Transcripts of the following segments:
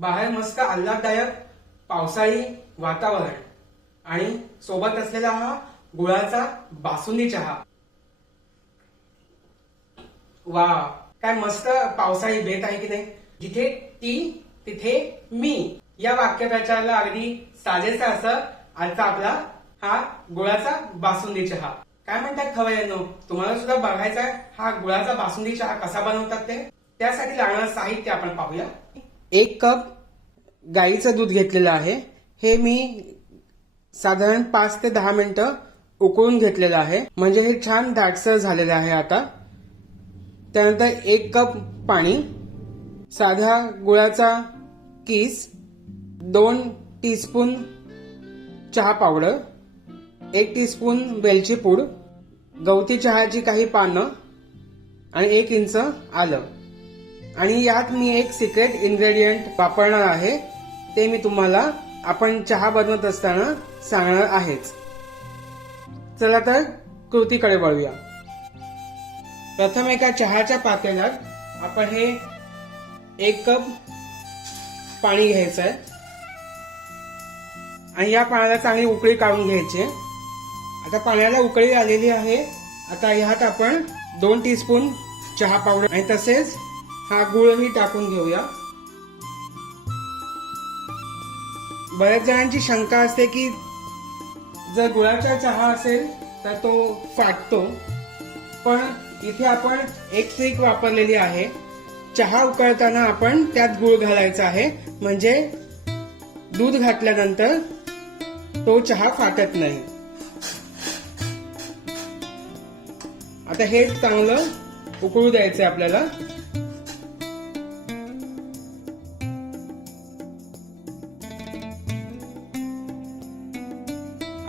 बाहेर मस्त आल्हाददायक पावसाळी वातावरण. आणि सोबत असलेला हा गुळाचा बासुंदी चहा. वा काय मस्त पावसाळी बेत आहे की नाही? जिथे ती तिथे मी. या वाक्यप्रचाराला अगदी साजेसा असं आजचा आपला हा गुळाचा बासुंदी चहा. काय म्हणतात खवय्यांनो? तुम्हाला सुद्धा बघायचा आहे हा गुळाचा बासुंदी चहा कसा बनवतात ते? त्यासाठी लागणारं साहित्य आपण पाहूया. एक कप गाईचं दूध घेतलेलं आहे. हे मी साधारण पाच ते दहा मिनिटं उकळून घेतलेलं आहे. म्हणजे हे छान दाटसर झालेलं आहे आता. त्यानंतर एक कप पाणी साध्या गुळाचा किस दोन टीस्पून चहा पावडर एक टीस्पून वेलची पूड गवती चहाची काही पानं आणि एक इंच आलं. आणि यात मी एक सिक्रेट इन्ग्रेडियंट वापरणार आहे. ते मी तुम्हाला आपण चहा बनवत असताना सांगणार आहेच. चला तर कृतीकडे वळूया. प्रथम एका चहाच्या पातेल्यात आपण हे एक कप पाणी घ्यायचं आहे. आणि या पाण्याला चांगली उकळी काढून घ्यायची आता पाण्याला उकळी आलेली आहे. आता ह्यात आपण दोन टीस्पून चहा पावडर आणि तसेच हा गुळही टाकून घेऊया. बऱ्याच जणांची शंका असते की जर गुळाचा चहा असेल तर तो फाटतो. पण इथे आपण एक ट्रिक वापरलेली आहे. चहा उकळताना आपण त्यात गुळ घालायचा आहे. म्हणजे दूध घातल्यानंतर तो चहा फाटत नाही. आता हे चांगलं उकळू द्यायचं आपल्याला.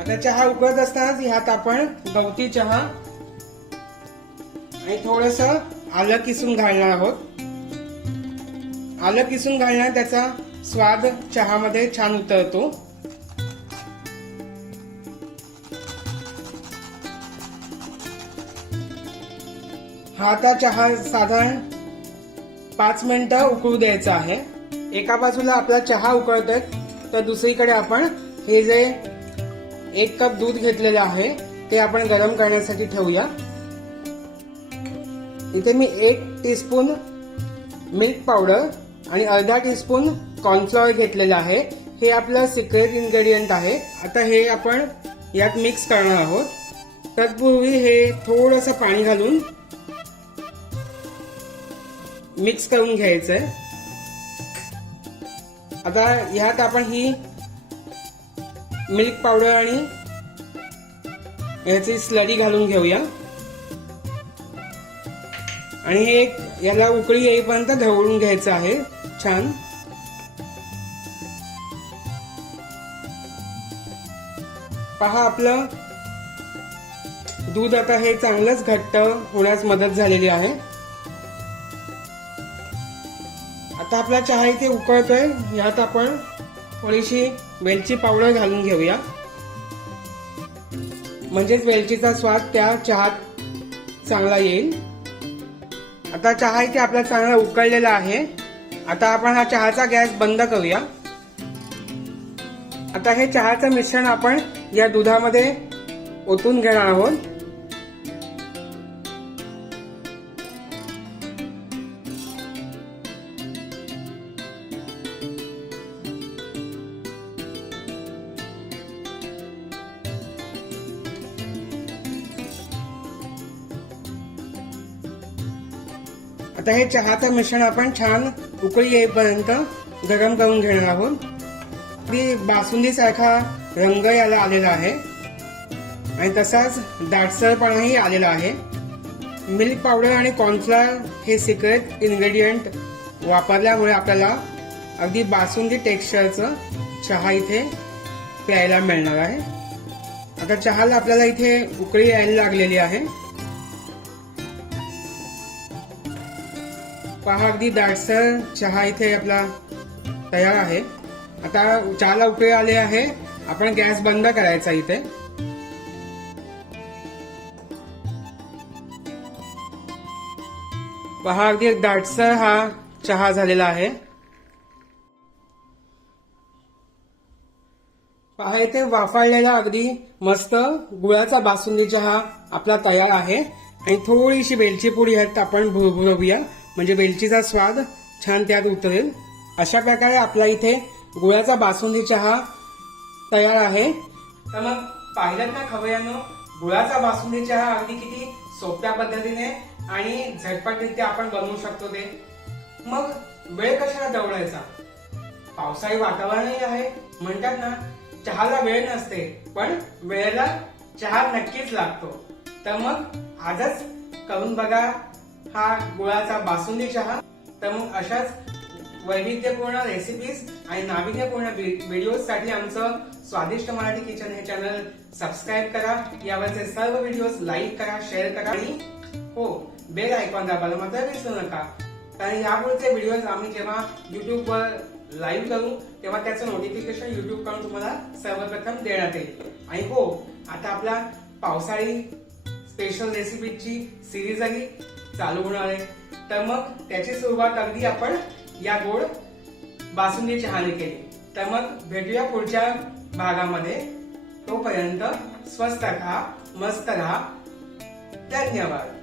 आता चहा उकळत असतानाच ह्यात आपण गवती चहा आणि थोडस आलं किसून घालणार आहोत. आलं किसून घालणार त्याचा स्वाद चहामध्ये छान उतरतो. हा आता चहा साधारण पाच मिनिटं उकळू द्यायचा आहे. एका बाजूला आपला चहा उकळतोय तर दुसरीकडे आपण हे जे एक कप दूध घेतलेलं आहे. ते आपण गरम करण्यासाठी ठेवूया. इथे मी एक टीस्पून मिल्क पावडर आणि अर्धा टीस्पून कॉर्नफ्लॉवर घेतलेलं आहे. हे आपलं सिक्रेट इन्ग्रेडियंट आहे. आता हे आपण यात मिक्स करणार आहोत. तत्पूर्वी हे थोडंसं पाणी घालून मिक्स करून घ्यायचं आहे आता ह्यात आपण ही मिल्क पावडर आणि याची स्लरी घालून घेऊया. आणि हे याला उकळी येईपर्यंत ढवळून घ्यायचं आहे. छान. पहा आपलं. दूध आता हे चांगलंच घट्ट होण्यास मदत झालेली आहे. आता आपला चहा इथे उकळतोय. यात आपण थोडीशी वेलची पावडर घालून घेऊया. म्हणजेच वेलचीचा स्वाद त्या चहात चांगला येईल. आता चहा इथे आपला चांगला उकळलेला आहे. आता आपण हा चहाचा गॅस बंद करूया. आता हे चहाचं मिश्रण आपण या दुधामध्ये ओतून घेणार आहोत. आता हे चहाचं मिश्रण आपण छान उकळी येईपर्यंत गरम करून घेणार आहोत. ती बासुंदी सारखा रंग याला आलेला आहे. आणि तसाच दाटसरपणाही आलेला आहे. मिल्क पावडर आणि कॉर्नफ्लॉर हे सिक्रेट इन्ग्रेडियंट वापरल्यामुळे आपल्याला अगदी बासुंदी टेक्स्चरचं चहा इथे प्यायला मिळणार आहे. आता चहाला आपल्याला इथे उकळी यायला लागलेली आहे. पहा अगदी दाटसर चहा इथे आपला तयार आहे. आता चहाला उकळी आले आहे. आपण गॅस बंद करायचा इथे. पहा अगदी दाटसर हा चहा झालेला आहे. पहा इथे वाफाळलेला अगदी मस्त गुळाचा बासुंदी चहा आपला तयार आहे. आणि थोडीशी वेलची पुडी ह्यात आपण भुरभुरवूया म्हणजे वेलचीचा स्वाद छान त्यात उतरेल. अशा प्रकारे आपला इथे गुळाचा बासुंदी चहा तयार आहे. तर मग पाहिलं ना खवयानं गुळाचा बासुंदी चहा अगदी किती सोप्या पद्धतीने आणि झटपटरित्या आपण बनवू शकतो ते. मग वेळ कशाला दवडायचा? पावसाळी वातावरणही आहे. म्हणतात ना चहाला वेळ नसते पण वेळेला चहा नक्कीच लागतो. तर मग आजच करून बघा. हा गुळाचा बासुंदी चहा. तर मग अशाच वैविध्यपूर्ण रेसिपीज आणि नाविन्यपूर्ण व्हिडिओ साठी आमचं स्वादिष्ट मराठी किचन हे चॅनल सबस्क्राईब करा. यावरचे सर्व व्हिडिओज लाईक करा शेअर करा. आणि हो बेल आयकॉन दाबायला मात्र विसरू नका. कारण यापुढचे व्हिडिओज आम्ही जेव्हा युट्यूबवर लाईव्ह करू तेव्हा त्याचं नोटिफिकेशन युट्यूबकडून तुम्हाला सर्वप्रथम देण्यात येईल. आणि हो आता आपला पावसाळी स्पेशल रेसिपीची आली. चालू होणार आहे. तर मग त्याची सुरुवात अगदी आपण या गोड बासुंदी चहाने केली. तर मग भेटूया पुढच्या भागामध्ये. तोपर्यंत स्वस्त राहा मस्त राहा. धन्यवाद.